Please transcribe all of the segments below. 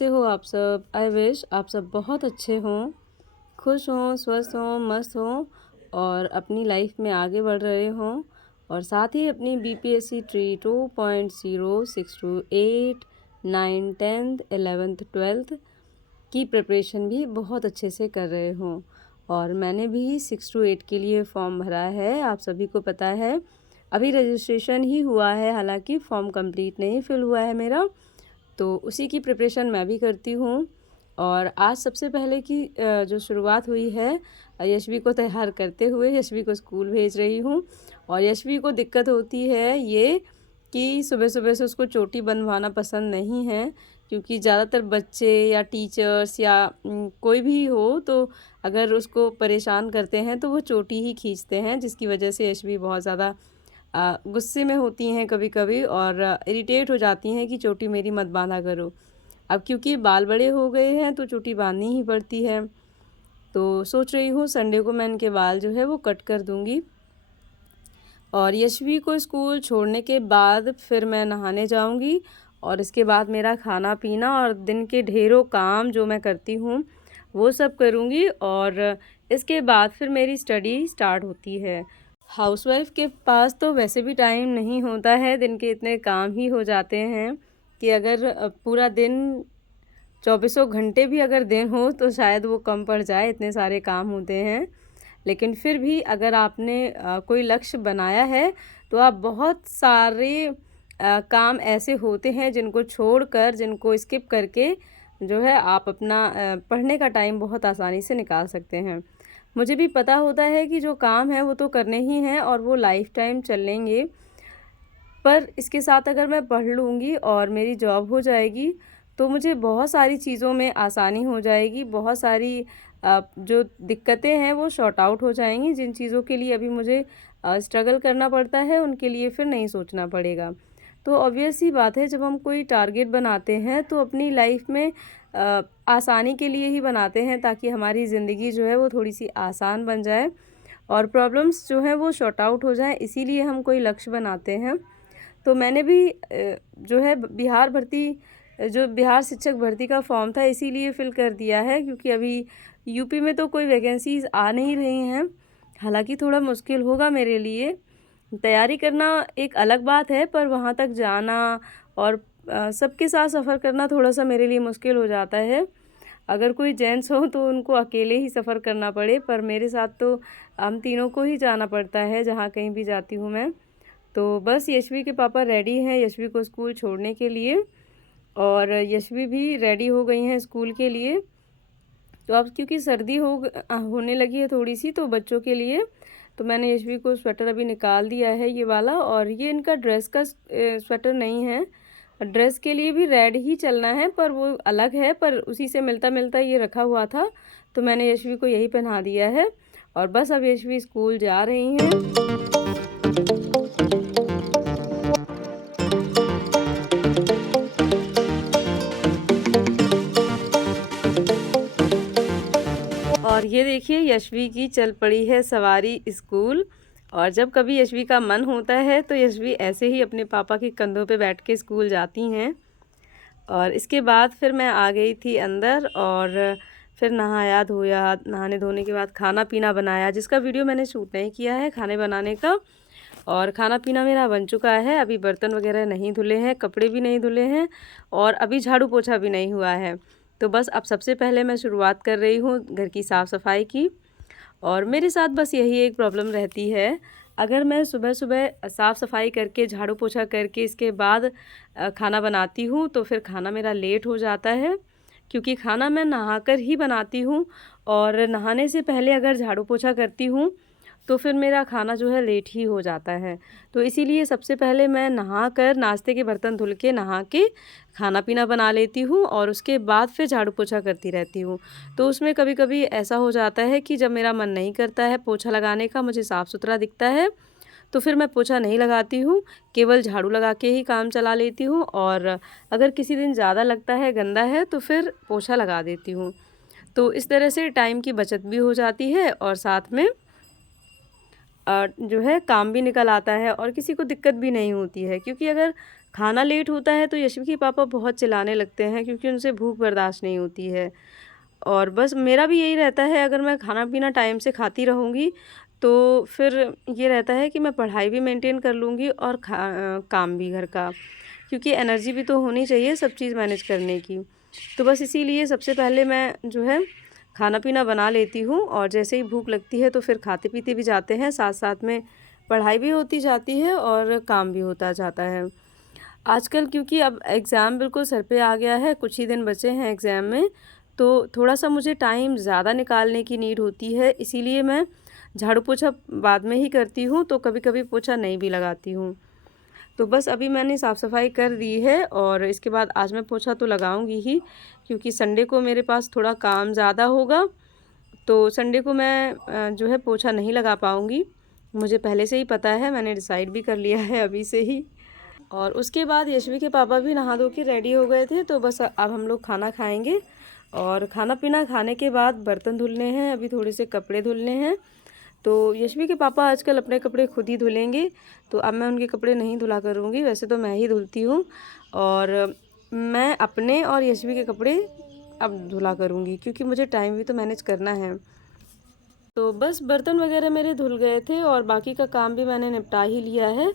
कैसे हो आप सब? आई विश आप सब बहुत अच्छे हों, खुश हों, स्वस्थ हों, मस्त हों और अपनी लाइफ में आगे बढ़ रहे हों और साथ ही अपनी BPSC tree 2.0 6 to 8 9 10th 11th 12th की प्रिपरेशन भी बहुत अच्छे से कर रहे हों। और मैंने भी 6 to 8 के लिए फॉर्म भरा है, आप सभी को पता है। अभी रजिस्ट्रेशन ही हुआ है, हालांकि फॉर्म कंप्लीट नहीं फिल हुआ है मेरा, तो उसी की प्रिपरेशन मैं भी करती हूँ। और आज सबसे पहले की जो शुरुआत हुई है, यशवी को तैयार करते हुए यशवी को स्कूल भेज रही हूँ। और यशवी को दिक्कत होती है ये कि सुबह सुबह से उसको चोटी बंधवाना पसंद नहीं है, क्योंकि ज़्यादातर बच्चे या टीचर्स या कोई भी हो तो अगर उसको परेशान करते हैं तो वो चोटी ही खींचते हैं, जिसकी वजह से यशवी बहुत ज़्यादा गुस्से में होती हैं कभी कभी और इरिटेट हो जाती हैं कि चोटी मेरी मत बांधा करो। अब क्योंकि बाल बड़े हो गए हैं तो चोटी बांधनी ही पड़ती है, तो सोच रही हूँ संडे को मैं इनके बाल जो है वो कट कर दूँगी। और यशवी को स्कूल छोड़ने के बाद फिर मैं नहाने जाऊँगी और इसके बाद मेरा खाना पीना और दिन के ढेरों काम जो मैं करती हूँ वो सब करूँगी। और इसके बाद फिर मेरी स्टडी स्टार्ट होती है। हाउसवाइफ के पास तो वैसे भी टाइम नहीं होता है, दिन के इतने काम ही हो जाते हैं कि अगर पूरा दिन 24 घंटे भी अगर दिन हो तो शायद वो कम पड़ जाए, इतने सारे काम होते हैं। लेकिन फिर भी अगर आपने कोई लक्ष्य बनाया है तो आप बहुत सारे काम ऐसे होते हैं जिनको छोड़कर, जिनको स्किप करके जो है आप अपना पढ़ने का टाइम बहुत आसानी से निकाल सकते हैं। मुझे भी पता होता है कि जो काम है वो तो करने ही हैं और वो लाइफ टाइम चलेंगे, पर इसके साथ अगर मैं पढ़ लूँगी और मेरी जॉब हो जाएगी तो मुझे बहुत सारी चीज़ों में आसानी हो जाएगी, बहुत सारी जो दिक्कतें हैं वो सॉर्ट आउट हो जाएंगी। जिन चीज़ों के लिए अभी मुझे स्ट्रगल करना पड़ता है उनके लिए फिर नहीं सोचना पड़ेगा। तो ऑब्वियस ही बात है, जब हम कोई टारगेट बनाते हैं तो अपनी लाइफ में आसानी के लिए ही बनाते हैं, ताकि हमारी ज़िंदगी जो है वो थोड़ी सी आसान बन जाए और प्रॉब्लम्स जो हैं वो सॉर्ट आउट हो जाएं, इसीलिए हम कोई लक्ष्य बनाते हैं। तो मैंने भी जो है जो बिहार शिक्षक भर्ती का फॉर्म था इसीलिए फिल कर दिया है, क्योंकि अभी यूपी में तो कोई वैकेंसीज़ आ नहीं रही हैं। हालांकि थोड़ा मुश्किल होगा मेरे लिए, तैयारी करना एक अलग बात है, पर वहाँ तक जाना और सबके साथ सफ़र करना थोड़ा सा मेरे लिए मुश्किल हो जाता है। अगर कोई जेंट्स हो तो उनको अकेले ही सफ़र करना पड़े, पर मेरे साथ तो हम तीनों को ही जाना पड़ता है जहाँ कहीं भी जाती हूँ मैं। तो बस यशवी के पापा रेडी हैं यशवी को स्कूल छोड़ने के लिए और यशवी भी रेडी हो गई हैं स्कूल के लिए। तो अब क्योंकि सर्दी होने लगी है थोड़ी सी, तो बच्चों के लिए तो मैंने यशवी को स्वेटर अभी निकाल दिया है ये वाला। और ये इनका ड्रेस का स्वेटर नहीं है, ड्रेस के लिए भी रेड ही चलना है, पर वो अलग है, पर उसी से मिलता मिलता ये रखा हुआ था तो मैंने यशवी को यही पहना दिया है। और बस अब यशवी स्कूल जा रही हैं। और ये देखिए यशवी की चल पड़ी है सवारी स्कूल। और जब कभी यशवी का मन होता है तो यशवी ऐसे ही अपने पापा के कंधों पे बैठ के स्कूल जाती हैं। और इसके बाद फिर मैं आ गई थी अंदर और फिर नहाया धोया, नहाने धोने के बाद खाना पीना बनाया, जिसका वीडियो मैंने शूट नहीं किया है खाने बनाने का। और खाना पीना मेरा बन चुका है, अभी बर्तन वगैरह नहीं धुले हैं, कपड़े भी नहीं धुले हैं और अभी झाड़ू पोछा भी नहीं हुआ है। तो बस अब सबसे पहले मैं शुरुआत कर रही हूँ घर की साफ़ सफाई की। और मेरे साथ बस यही एक प्रॉब्लम रहती है, अगर मैं सुबह सुबह साफ़ सफाई करके झाड़ू पोछा करके इसके बाद खाना बनाती हूँ तो फिर खाना मेरा लेट हो जाता है, क्योंकि खाना मैं नहाकर ही बनाती हूँ। और नहाने से पहले अगर झाड़ू पोछा करती हूँ तो फिर मेरा खाना जो है लेट ही हो जाता है। तो इसीलिए सबसे पहले मैं नहा कर नाश्ते के बर्तन धुल के नहा के खाना पीना बना लेती हूँ और उसके बाद फिर झाड़ू पोछा करती रहती हूँ। तो उसमें कभी कभी ऐसा हो जाता है कि जब मेरा मन नहीं करता है पोछा लगाने का, मुझे साफ़ सुथरा दिखता है, तो फिर मैं पोछा नहीं लगाती हूँ, केवल झाड़ू लगा के ही काम चला लेती हूँ। और अगर किसी दिन ज़्यादा लगता है गंदा है तो फिर पोछा लगा देती हूँ। तो इस तरह से टाइम की बचत भी हो जाती है और साथ में जो है काम भी निकल आता है और किसी को दिक्कत भी नहीं होती है। क्योंकि अगर खाना लेट होता है तो यशवी के पापा बहुत चिल्लाने लगते हैं क्योंकि उनसे भूख बर्दाश्त नहीं होती है। और बस मेरा भी यही रहता है, अगर मैं खाना-पीना टाइम से खाती रहूँगी, तो फिर ये रहता है कि मैं पढ़ाई भी मेंटेन कर लूँगी और काम भी घर का, क्योंकि एनर्जी भी तो होनी चाहिए सब चीज़ मैनेज करने की। तो बस इसीलिए सबसे पहले मैं जो है खाना-पीना बना लेती हूँ और जैसे ही भूख लगती है तो फिर खाते-पीते भी जाते हैं, साथ-साथ में पढ़ाई भी होती जाती है और काम भी होता जाता है। आजकल क्योंकि अब एग्ज़ाम बिल्कुल सर पे आ गया है, कुछ ही दिन बचे हैं एग्ज़ाम में, तो थोड़ा-सा मुझे टाइम ज़्यादा निकालने की नीड होती है, इसीलिए मैं झाड़ू-पोछा बाद में ही करती हूँ, तो कभी-कभी पोछा नहीं भी लगाती हूँ। तो बस अभी मैंने साफ़-सफ़ाई कर दी है और इसके बाद आज मैं पोछा तो लगाऊँगी ही, क्योंकि संडे को मेरे पास थोड़ा काम ज़्यादा होगा, तो संडे को मैं जो है पोछा नहीं लगा पाऊँगी। मुझे पहले से ही पता है, मैंने डिसाइड भी कर लिया है अभी से ही। और उसके बाद यशवी के पापा भी नहा धो के रेडी हो गए थे, तो बस अब हम लोग खाना खाएँगे और खाना-पीना खाने के बाद बर्तन धुलने हैं, अभी थोड़े से कपड़े धुलने हैं। तो यशवी के पापा आजकल अपने कपड़े खुद ही धुलेंगे, तो अब मैं उनके कपड़े नहीं धुला करूँगी, वैसे तो मैं ही धुलती हूँ और मैं अपने और यशवी के कपड़े अब धुला करूँगी, क्योंकि मुझे टाइम भी तो मैनेज करना है। तो बस बर्तन वगैरह मेरे धुल गए थे और बाकी का काम भी मैंने निपटा ही लिया है।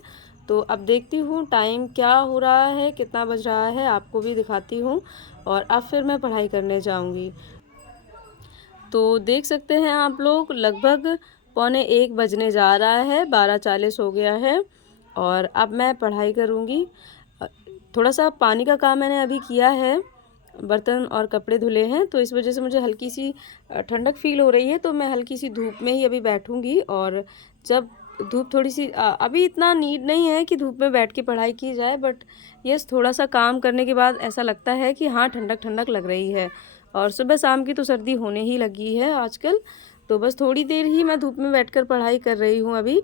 तो अब देखती हूँ टाइम क्या हो रहा है, कितना बज रहा है, आपको भी दिखाती हूँ और अब फिर मैं पढ़ाई करने जाऊँगी। तो देख सकते हैं आप लोग, लगभग पौने 1 बजने जा रहा है, 12:40 हो गया है और अब मैं पढ़ाई करूँगी। अ, थोड़ा-सा पानी का काम मैंने अभी किया है, बर्तन और कपड़े धुले हैं, तो इस वज़ह से मुझे हल्की-सी ठंडक फ़ील हो रही है, तो मैं हल्की-सी धूप में ही अभी बैठूँगी और जब धूप थोड़ी-सी अभी इतना नीड नहीं है कि धूप में बैठ के पढ़ाई की जाए, बट यस, थोड़ा-सा काम करने के बाद ऐसा लगता है कि हाँ, ठंडक-ठंडक लग रही है। और सुबह-शाम की तो सर्दी होने ही लगी है आजकल, तो बस थोड़ी देर ही मैं धूप में बैठकर पढ़ाई कर रही हूँ अभी।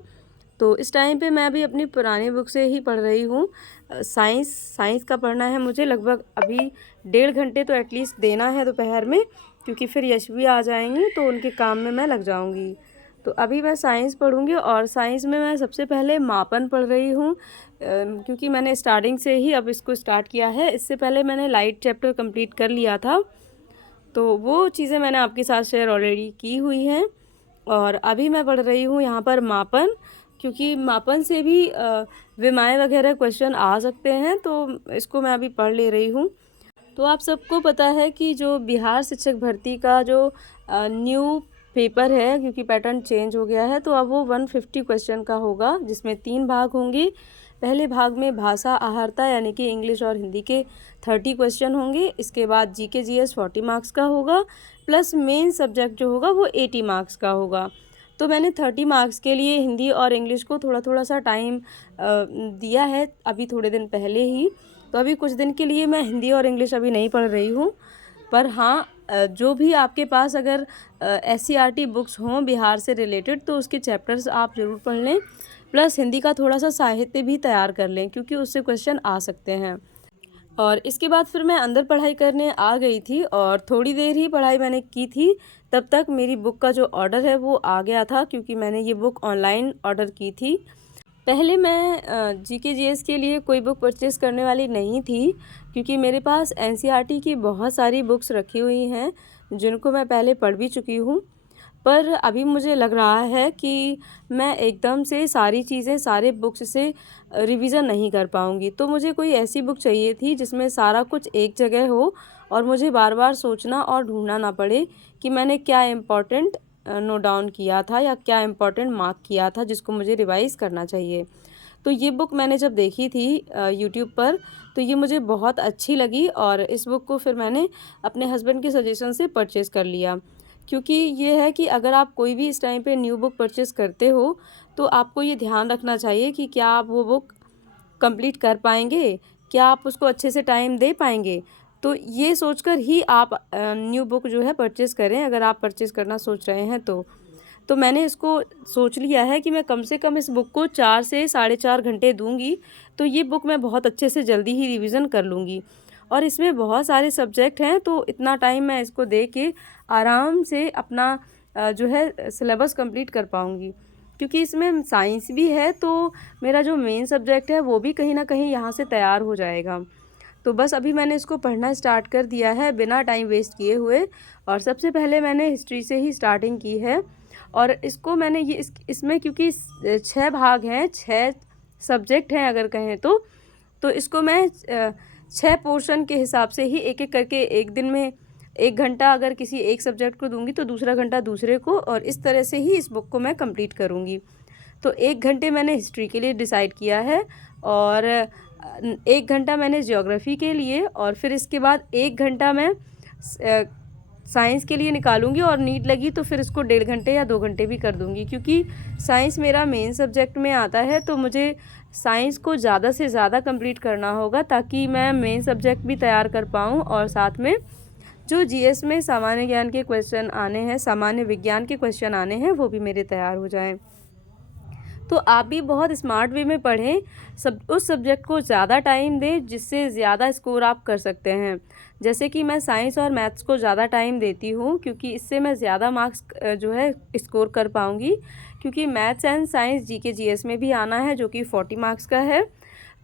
तो इस टाइम पे मैं अभी अपनी पुरानी बुक से ही पढ़ रही हूँ। साइंस का पढ़ना है मुझे, लगभग अभी 1.5 घंटे तो एटलीस्ट देना है दोपहर में, क्योंकि फिर यशवी आ जाएँगे तो उनके काम में मैं लग जाऊँगी। तो अभी मैं साइंस पढ़ूँगी और साइंस में मैं सबसे पहले मापन पढ़ रही हूँ, क्योंकि मैंने स्टार्टिंग से ही अब इसको स्टार्ट किया है। इससे पहले मैंने लाइट चैप्टर कंप्लीट कर लिया था, तो वो चीज़ें मैंने आपके साथ शेयर ऑलरेडी की हुई हैं और अभी मैं पढ़ रही हूँ यहाँ पर मापन, क्योंकि मापन से भी विमाएँ वगैरह क्वेश्चन आ सकते हैं, तो इसको मैं अभी पढ़ ले रही हूँ। तो आप सबको पता है कि जो बिहार शिक्षक भर्ती का जो न्यू पेपर है, क्योंकि पैटर्न चेंज हो गया है, तो अब वो 150 क्वेश्चन का होगा, जिसमें 3 भाग होंगे। पहले भाग में भाषा आहारता यानी कि इंग्लिश और हिंदी के 30 क्वेश्चन होंगे। इसके बाद जीके जीएस 40 मार्क्स का होगा, प्लस मेन सब्जेक्ट जो होगा वो 80 मार्क्स का होगा। तो मैंने 30 मार्क्स के लिए हिंदी और इंग्लिश को थोड़ा-थोड़ा सा टाइम दिया है अभी थोड़े दिन पहले ही। तो अभी कुछ दिन के लिए मैं हिंदी और इंग्लिश अभी नहीं पढ़ रही हूँ। पर हाँ, जो भी आपके पास अगर एससीईआरटी बुक्स हों बिहार से रिलेटेड, तो उसके चैप्टर्स आप ज़रूर पढ़ लें, प्लस हिंदी का थोड़ा-सा साहित्य भी तैयार कर लें, क्योंकि उससे क्वेश्चन आ सकते हैं। और इसके बाद फिर मैं अंदर पढ़ाई करने आ गई थी और थोड़ी देर ही पढ़ाई मैंने की थी, तब तक मेरी बुक का जो ऑर्डर है वो आ गया था, क्योंकि मैंने ये बुक ऑनलाइन ऑर्डर की थी। पहले मैं जीके जीएस के लिए कोई बुक परचेज़ करने वाली नहीं थी, क्योंकि मेरे पास एनसीईआरटी की बहुत सारी बुक्स रखी हुई हैं, जिनको मैं पहले पढ़ भी चुकी हूँ। पर अभी मुझे लग रहा है कि मैं एकदम से सारी चीज़ें सारे बुक्स से रिवीज़न नहीं कर पाऊँगी। तो मुझे कोई ऐसी बुक चाहिए थी जिसमें सारा कुछ एक जगह हो और मुझे बार-बार सोचना और ढूँढना ना पड़े कि मैंने क्या इम्पोर्टेंट नोट डाउन किया था या क्या इम्पोर्टेंट मार्क किया था जिसको मुझे रिवाइज़ करना चाहिए। तो ये बुक मैंने जब देखी थी यूट्यूब पर, तो ये मुझे बहुत अच्छी लगी और इस बुक को फिर मैंने अपने हस्बैंड के सजेशन से परचेज़ कर लिया। क्योंकि ये है कि अगर आप कोई भी इस टाइम पे न्यू बुक परचेज़ करते हो, तो आपको ये ध्यान रखना चाहिए कि क्या आप वो बुक कंप्लीट कर पाएँगे? क्या आप उसको अच्छे से टाइम दे पाएँगे? तो ये सोचकर ही आप न्यू बुक जो है परचेज़ करें, अगर आप परचेज़ करना सोच रहे हैं तो। तो मैंने इसको सोच लिया है कि मैं कम से कम इस बुक को 4 से साढ़े 4 घंटे दूँगी, तो ये बुक मैं बहुत अच्छे से जल्दी ही रिवीज़न कर लूँगी। और इसमें बहुत सारे सब्जेक्ट हैं, तो इतना टाइम मैं इसको दे के आराम से अपना जो है सिलेबस कंप्लीट कर पाऊँगी। क्योंकि इसमें साइंस भी है, तो मेरा जो मेन सब्जेक्ट है वो भी कहीं ना कहीं यहाँ से तैयार हो जाएगा। तो बस अभी मैंने इसको पढ़ना स्टार्ट कर दिया है बिना टाइम वेस्ट किए हुए। और सबसे पहले मैंने हिस्ट्री से ही स्टार्टिंग की है। और इसको मैंने इसमें क्योंकि 6 भाग हैं, 6 सब्जेक्ट हैं अगर कहें तो इसको मैं 6 पोर्शन के हिसाब से ही एक एक करके एक दिन में 1 घंटा अगर किसी एक सब्जेक्ट को दूंगी तो दूसरा घंटा दूसरे को, और इस तरह से ही इस बुक को मैं कंप्लीट करूँगी। तो 1 घंटे मैंने हिस्ट्री के लिए डिसाइड किया है, और 1 घंटा मैंने ज्योग्राफी के लिए, और फिर इसके बाद 1 घंटा मैं साइंस के लिए निकालूंगी, और नीट लगी तो फिर इसको 1.5 घंटे या 2 घंटे भी कर दूंगी, क्योंकि साइंस मेरा मेन सब्जेक्ट में आता है। तो मुझे साइंस को ज़्यादा से ज़्यादा कंप्लीट करना होगा ताकि मैं मेन सब्जेक्ट भी तैयार कर पाऊँ, और साथ में जो जीएस में सामान्य ज्ञान के क्वेश्चन आने हैं, सामान्य विज्ञान के क्वेश्चन आने हैं, वो भी मेरे तैयार हो जाएं। तो आप भी बहुत स्मार्ट वे में पढ़ें, उस सब्जेक्ट को ज़्यादा टाइम दें जिससे ज़्यादा स्कोर आप कर सकते हैं। जैसे कि मैं साइंस और मैथ्स को ज़्यादा टाइम देती हूँ, क्योंकि इससे मैं ज़्यादा मार्क्स जो है स्कोर कर पाऊँगी, क्योंकि maths and science GK GS में भी आना है, जो कि 40 मार्क्स का है।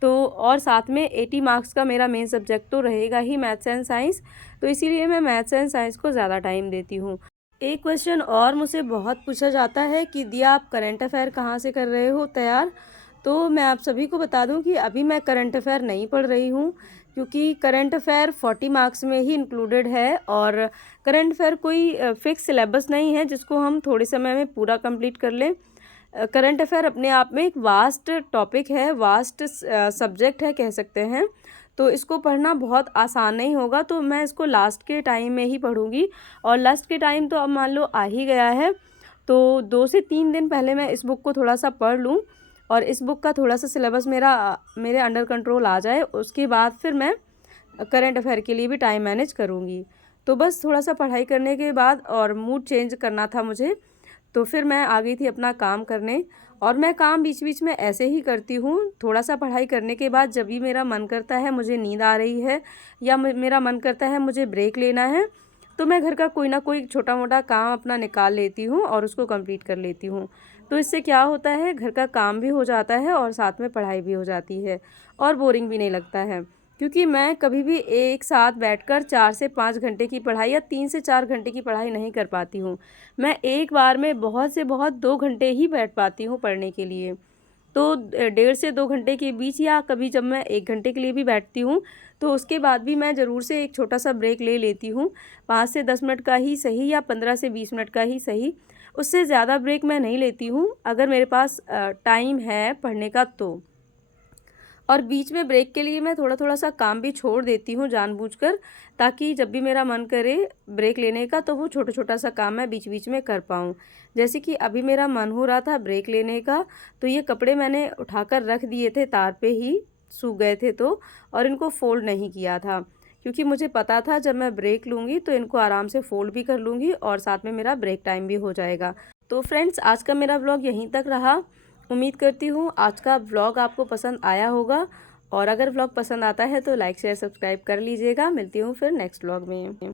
तो और साथ में 80 मार्क्स का मेरा मेन सब्जेक्ट तो रहेगा ही, मैथ्स एंड साइंस। तो इसीलिए मैं मैथ्स एंड साइंस को ज़्यादा टाइम देती हूँ। एक क्वेश्चन और मुझसे बहुत पूछा जाता है कि दिया आप करंट अफेयर कहाँ से कर रहे हो तैयार। तो मैं आप सभी को बता दूं कि अभी मैं करंट अफेयर नहीं पढ़ रही हूँ, क्योंकि करंट अफेयर 40 मार्क्स में ही इंक्लूडेड है, और करंट अफेयर कोई फिक्स सिलेबस नहीं है जिसको हम थोड़े समय में पूरा कंप्लीट कर लें। करंट अफेयर अपने आप में एक वास्ट टॉपिक है, वास्ट सब्जेक्ट है कह सकते हैं। तो इसको पढ़ना बहुत आसान नहीं होगा, तो मैं इसको लास्ट के टाइम में ही पढ़ूंगी। और लास्ट के टाइम तो अब मान लो आ ही गया है, तो 2 से 3 दिन पहले मैं इस बुक को थोड़ा सा पढ़ लूँ, और इस बुक का थोड़ा सा सिलेबस मेरे अंडर कंट्रोल आ जाए, उसके बाद फिर मैं करंट अफेयर के लिए भी टाइम मैनेज करूँगी। तो बस थोड़ा सा पढ़ाई करने के बाद और मूड चेंज करना था मुझे, तो फिर मैं आ गई थी अपना काम करने। और मैं काम बीच बीच में ऐसे ही करती हूँ, थोड़ा सा पढ़ाई करने के बाद जब भी मेरा मन करता है, मुझे नींद आ रही है या मेरा मन करता है मुझे ब्रेक लेना है, तो मैं घर का कोई ना कोई छोटा मोटा काम अपना निकाल लेती हूँ और उसको कंप्लीट कर लेती हूँ। तो इससे क्या होता है, घर का काम भी हो जाता है और साथ में पढ़ाई भी हो जाती है, और बोरिंग भी नहीं लगता है। क्योंकि मैं कभी भी एक साथ बैठकर 4 से 5 घंटे की पढ़ाई या 3 से 4 घंटे की पढ़ाई नहीं कर पाती हूँ। मैं एक बार में बहुत से बहुत 2 घंटे ही बैठ पाती हूँ पढ़ने के लिए। तो 1.5 से 2 घंटे के बीच, या कभी जब मैं 1 घंटे के लिए भी बैठती हूँ तो उसके बाद भी मैं ज़रूर से एक छोटा सा ब्रेक ले लेती हूँ, 5 से 10 मिनट का ही सही या 15 से 20 मिनट का ही सही। उससे ज़्यादा ब्रेक मैं नहीं लेती हूँ अगर मेरे पास टाइम है पढ़ने का तो। और बीच में ब्रेक के लिए मैं थोड़ा थोड़ा सा काम भी छोड़ देती हूँ जानबूझकर, ताकि जब भी मेरा मन करे ब्रेक लेने का तो वो छोटा छोटा सा काम मैं बीच बीच में कर पाऊँ। जैसे कि अभी मेरा मन हो रहा था ब्रेक लेने का, तो ये कपड़े मैंने उठाकर रख दिए थे तार पे ही, सूख गए थे तो, और इनको फ़ोल्ड नहीं किया था, क्योंकि मुझे पता था जब मैं ब्रेक लूँगी तो इनको आराम से फ़ोल्ड भी कर लूँगी और साथ में मेरा ब्रेक टाइम भी हो जाएगा। तो फ्रेंड्स, आज का मेरा व्लॉग यहीं तक रहा। उम्मीद करती हूँ आज का व्लॉग आपको पसंद आया होगा, और अगर व्लॉग पसंद आता है तो लाइक शेयर सब्सक्राइब कर लीजिएगा। मिलती हूँ फिर नेक्स्ट व्लॉग में।